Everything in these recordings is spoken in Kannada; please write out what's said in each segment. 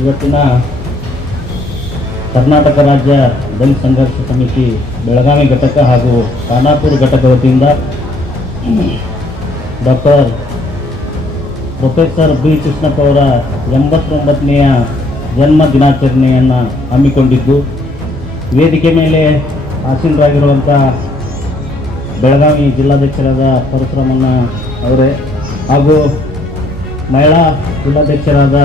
ಇವತ್ತಿನ ಕರ್ನಾಟಕ ರಾಜ್ಯ ದಲಿತ ಸಂಘರ್ಷ ಸಮಿತಿ ಬೆಳಗಾವಿ ಘಟಕ ಹಾಗೂ ಖಾನಾಪುರ ಘಟಕ ವತಿಯಿಂದ ಡಾಕ್ಟರ್ ಪ್ರೊಫೆಸರ್ ಬಿ ಕೃಷ್ಣಪ್ಪ ಅವರ 89ನೆಯ ಜನ್ಮ ದಿನಾಚರಣೆಯನ್ನು ಹಮ್ಮಿಕೊಂಡಿದ್ದು, ವೇದಿಕೆ ಮೇಲೆ ಆಸೀನರಾಗಿರುವಂಥ ಬೆಳಗಾವಿ ಜಿಲ್ಲಾಧ್ಯಕ್ಷರಾದ ಪರಶುರಾಮಣ್ಣ ಅವರೇ ಹಾಗೂ ಮಹಿಳಾ ಜಿಲ್ಲಾಧ್ಯಕ್ಷರಾದ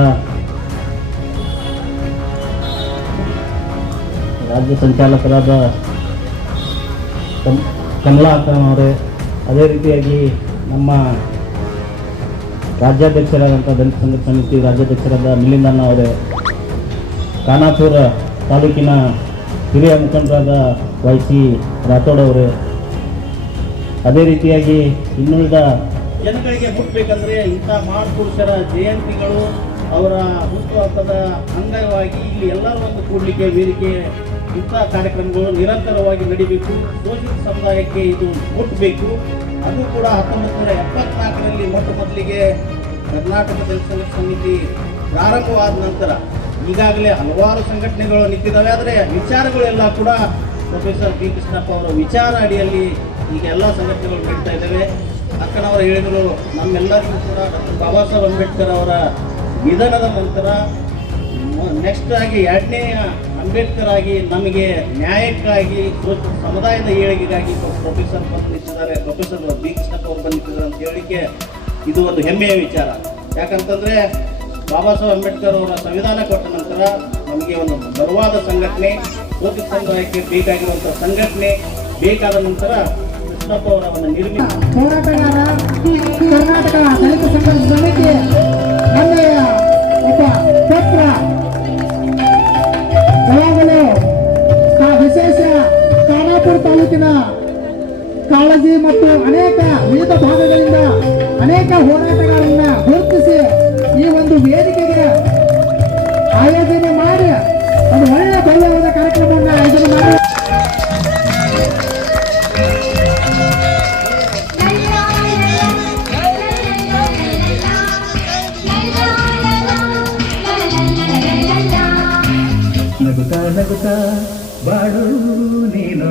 ರಾಜ್ಯ ಸಂಚಾಲಕರಾದ ಕಮಲಾ ಅವರೇ, ಅದೇ ರೀತಿಯಾಗಿ ನಮ್ಮ ರಾಜ್ಯಾಧ್ಯಕ್ಷರಾದಂಥ ದಲಿತ ಸಂಘರ್ಷ ಸಮಿತಿ ರಾಜ್ಯಾಧ್ಯಕ್ಷರಾದ ಮಿಲಿಂದಣ್ಣ ಅವರೇ, ಖಾನಾಪುರ ತಾಲೂಕಿನ ಹಿರಿಯ ಮುಖಂಡರಾದ ವೈ.ಸಿ. ರಾಥೋಡ್ ಅವರೇ, ಅದೇ ರೀತಿಯಾಗಿ ಇನ್ನುಳಿದ ಜನಗಳಿಗೆ ಮುಟ್ಟಬೇಕಂದ್ರೆ ಇಂಥ ಮಹಾಪುರುಷರ ಜಯಂತಿಗಳು ಅವರ ಹುಟ್ಟುಹಬ್ಬದ ಅಂಗವಾಗಿ ಇಲ್ಲಿ ಎಲ್ಲರೂ ಒಂದು ಕೂಡಲಿಕ್ಕೆ ವೇದಿಕೆ ಇಂಥ ಕಾರ್ಯಕ್ರಮಗಳು ನಿರಂತರವಾಗಿ ನಡೀಬೇಕು. ಶೋಷಿತ ಸಮುದಾಯಕ್ಕೆ ಇದು ಮುಟ್ಟಬೇಕು. ಅದು ಕೂಡ 1974ರಲ್ಲಿ ಮೊಟ್ಟ ಮೊದಲಿಗೆ ಕರ್ನಾಟಕ ದಲಿತ ಸಂಘರ್ಷ ಸಮಿತಿ ಪ್ರಾರಂಭವಾದ ನಂತರ ಈಗಾಗಲೇ ಹಲವಾರು ಸಂಘಟನೆಗಳು ನಿಂತಿದ್ದಾವೆ. ಆದರೆ ವಿಚಾರಗಳೆಲ್ಲ ಕೂಡ ಪ್ರೊಫೆಸರ್ ಬಿ ಕೃಷ್ಣಪ್ಪ ಅವರ ವಿಚಾರ ಅಡಿಯಲ್ಲಿ ಈಗ ಎಲ್ಲ ಸಂಘಟನೆಗಳು ನಡೀತಾ ಇದ್ದಾವೆ. ಅಕ್ಕನವರು ಹೇಳಿದರು, ನಮ್ಮೆಲ್ಲರಿಗೂ ಕೂಡ ಡಾಕ್ಟರ್ ಬಾಬಾ ಸಾಹೇಬ್ ಅಂಬೇಡ್ಕರ್ ಅವರ ನಿಧನದ ನಂತರ ನೆಕ್ಸ್ಟ್ ಆಗಿ 2ನೇ ಅಂಬೇಡ್ಕರ್ ಆಗಿ ನಮಗೆ ನ್ಯಾಯಕ್ಕಾಗಿ ಸಮುದಾಯದ ಏಳಿಗೆಗಾಗಿ ಪ್ರೊಫೆಸರ್ ಬಂದು ನಿಂತಿದ್ದಾರೆ, ಪ್ರೊಫೆಸರ್ ಬಿ ಕೃಷ್ಣಪ್ಪ ಅವರು ಬಂದಿದ್ದಾರೆ ಅಂತ ಹೇಳಲಿಕ್ಕೆ ಇದು ಒಂದು ಹೆಮ್ಮೆಯ ವಿಚಾರ. ಯಾಕಂತಂದರೆ ಬಾಬಾ ಸಾಹೇಬ್ ಅಂಬೇಡ್ಕರ್ ಅವರ ಸಂವಿಧಾನ ಕೊಟ್ಟ ನಂತರ ನಮಗೆ ಒಂದು ಬಲವಾದ ಸಂಘಟನೆ, ಶೋಷಿತ ಸಮುದಾಯಕ್ಕೆ ಬೇಕಾಗಿರುವಂಥ ಸಂಘಟನೆ ಬೇಕಾದ ನಂತರ ಕೃಷ್ಣಪ್ಪ ಅವರ ಒಂದು ನಿರ್ಮಿತ ಹೋರಾಟಗಾರ ಕರ್ನಾಟಕ ದಲಿತ ಸಂಘರ್ಷ ಸಮಿತಿ ನನ್ನೆಯ ಒಬ್ಬ ಪತ್ರ ಯಾವಾಗಲೂ ವಿಶೇಷ ಖಾನಾಪುರ ತಾಲೂಕಿನ ಕಾಳಜಿ ಮತ್ತು ಅನೇಕ ವಿವಿಧ ಭಾಗಗಳಿಂದ ಅನೇಕ ಹೋರಾಟಗಾರರನ್ನ ಗುರುತಿಸಿ ಈ ಒಂದು ವೇದಿಕೆಗೆ ಆಯೋಜನೆ ಮಾಡಿ ಒಂದು ಒಳ್ಳೆಯ ಭವ್ಯವಾದ ಕಾರ್ಯಕ್ರಮವನ್ನು ಆಯೋಜನೆ ಮಾಡಿ ನಗುತ್ತಾ ಬಾಳು ನೀನು